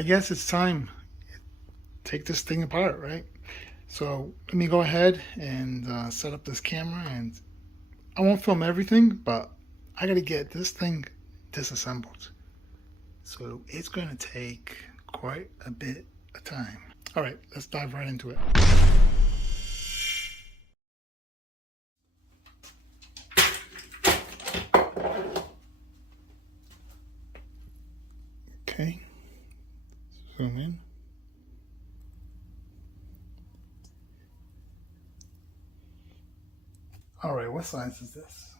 I guess it's time. Take this thing apart, right? So let me go ahead and set up this camera, and I won't film everything, but I gotta get this thing disassembled. So it's gonna take quite a bit of time. All right, let's dive right into it. Okay, zoom in. All right, what size is this?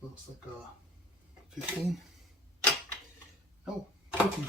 Looks like a 15. Oh, 15.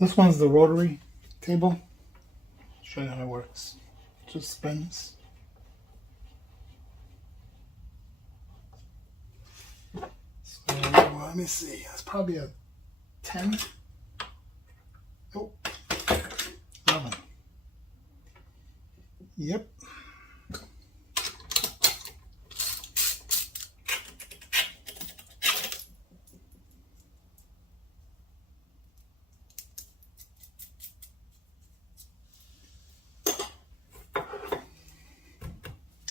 This one's the rotary table. I'll show you how it works. Just spins. So let me see. That's probably a 10. Oh, 11. Yep.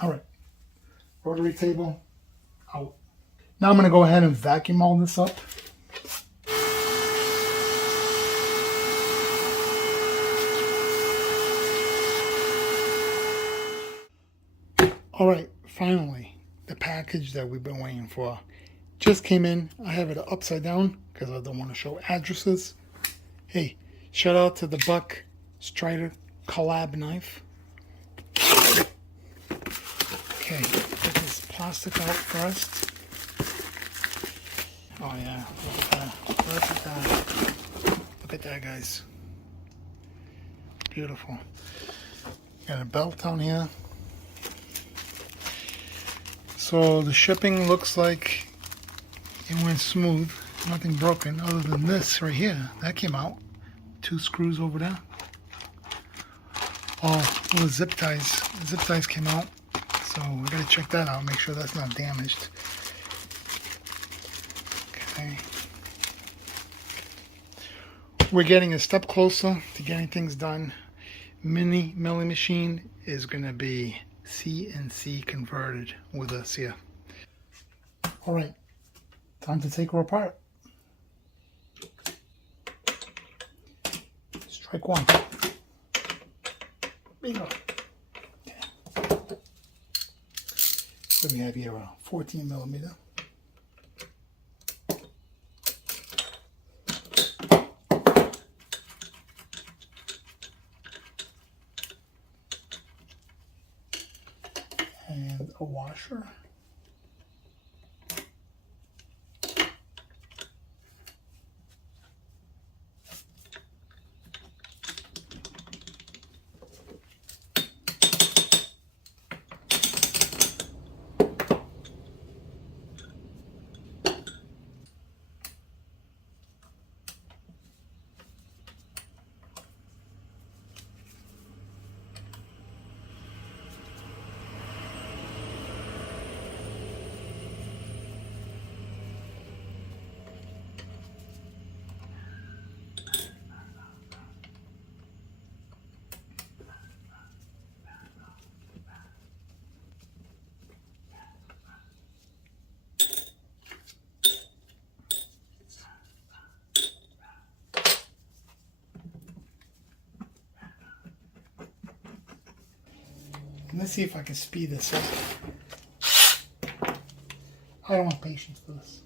All right, rotary table out. Now I'm going to go ahead and vacuum all this up. All right, finally, the package that we've been waiting for just came in. I have it upside down because I don't want to show addresses. Hey, shout out to the Buck Strider collab knife. Okay, get this plastic out first. Oh yeah, look at that. Look at that. Look at that, guys. Beautiful. Got a belt down here. So the shipping looks like it went smooth. Nothing broken other than this right here. That came out. 2 screws over there. Oh, little zip ties. The zip ties came out. So we gotta check that out, make sure that's not damaged. Okay. We're getting a step closer to getting things done. Mini milling machine is gonna be CNC converted with us here. All right, time to take her apart. Strike one. Bingo. So we have here a 14 millimeter. And a washer. Let's see if I can speed this up. I don't have patience for this.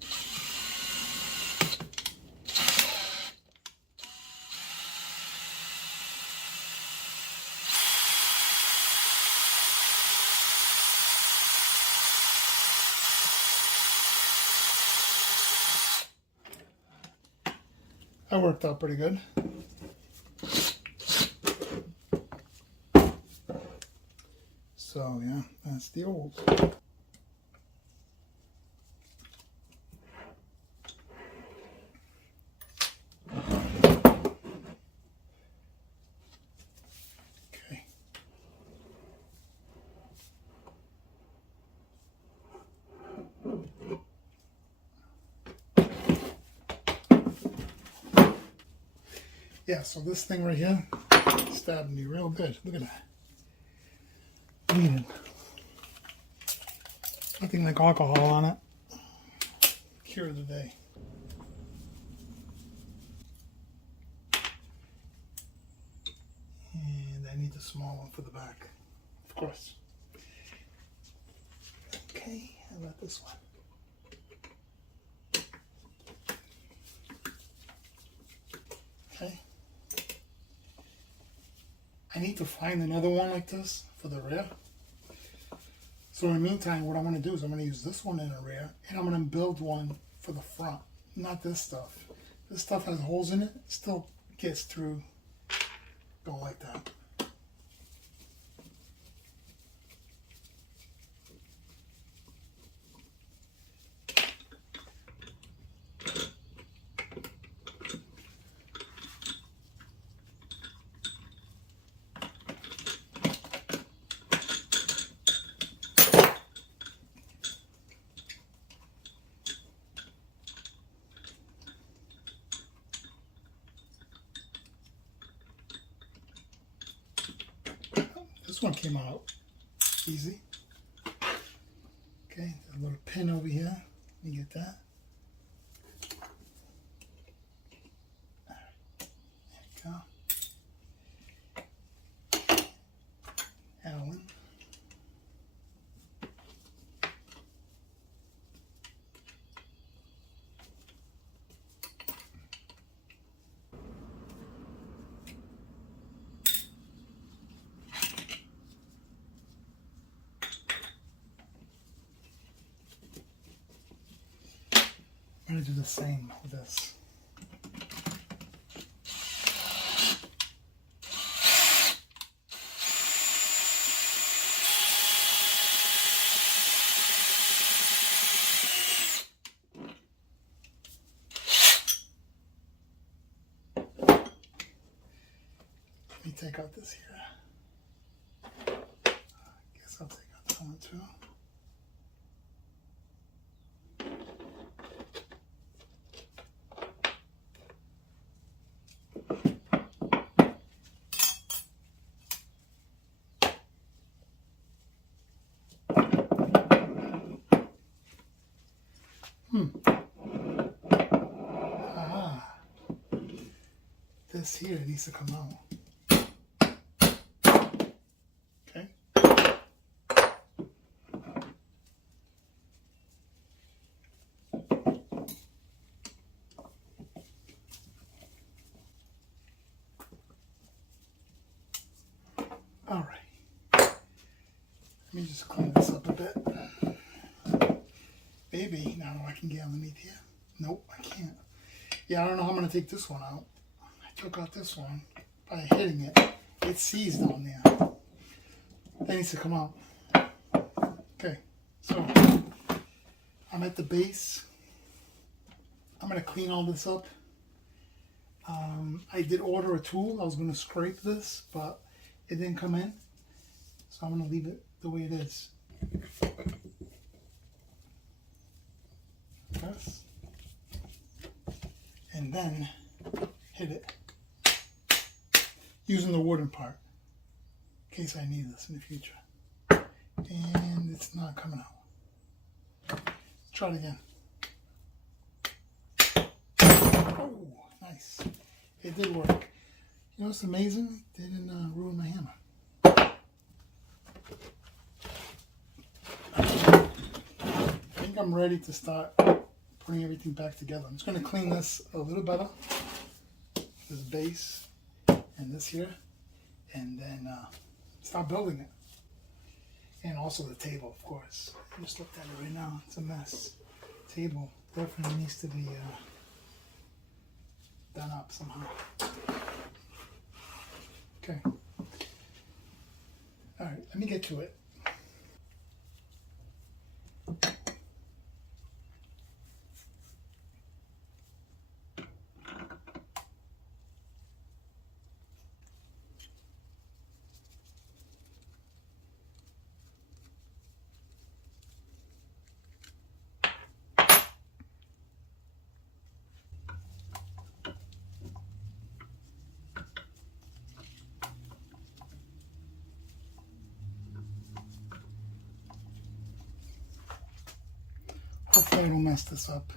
That worked out pretty good. So yeah, that's the old. Okay. Yeah, so this thing right here stabbed me real good. Look at that. Bleeding. Nothing like alcohol on it. Cure of the day. And I need the small one for the back, of course. Okay, how about this one? Okay. I need to find another one like this for the rear. So in the meantime, what I'm going to do is I'm going to use this one in the rear, and I'm going to build one for the front. Not this stuff. This stuff has holes in it. It still gets through. Don't like that. This one came out easy. Okay, a little pin over here. Let me get that. There we go. Allen. I'm going to do the same with this. Let me take out this here. I guess I'll take out that one too. This here needs to come out. Okay. All right. Let me just clean this up a bit. Maybe now I can get underneath here. Nope, I can't. Yeah, I don't know how I'm going to take this one out. I took out this one by hitting it. It's seized on there. That needs to come out. Okay, so I'm at the base. I'm going to clean all this up. I did order a tool. I was going to scrape this, but it didn't come in. So I'm going to leave it the way it is. This. And then hit it using the wooden part in case I need this in the future. And it's not coming out. Try it again. Oh, nice. It did work. You know what's amazing? They didn't ruin my hammer. I think I'm ready to start putting everything back together. I'm just going to clean this a little better. This base and this here. And then start building it. And also the table, of course. I just looked at it right now. It's a mess. Table definitely needs to be done up somehow. Okay. Alright, let me get to it. so I don't mess this up.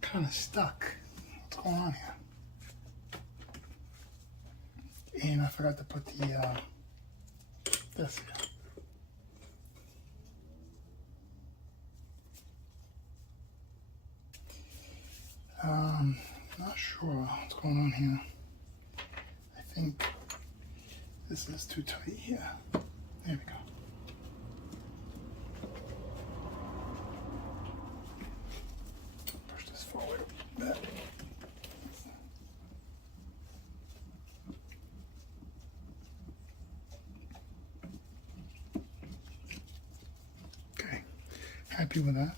Kind of stuck. What's going on here? And I forgot to put the this here. Not sure what's going on here. I think this is too tight here. There we go. Push this forward a bit. Okay, happy with that.